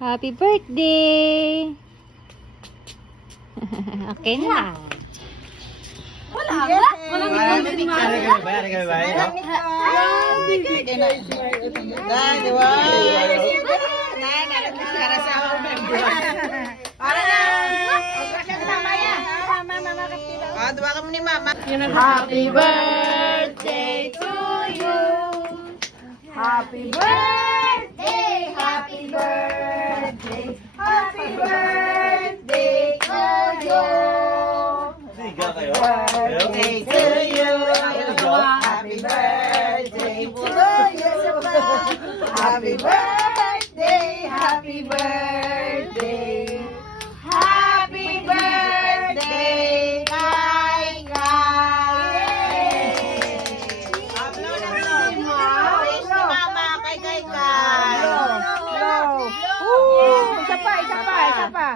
Happy birthday! Okay na. Wala ba? Walang Happy birthday to you. Happy birthday, happy birthday, happy birthday to you. Birthday to you. Happy birthday to you. Happy birthday, happy birthday. Happy birthday, kay Kay. Isa pa.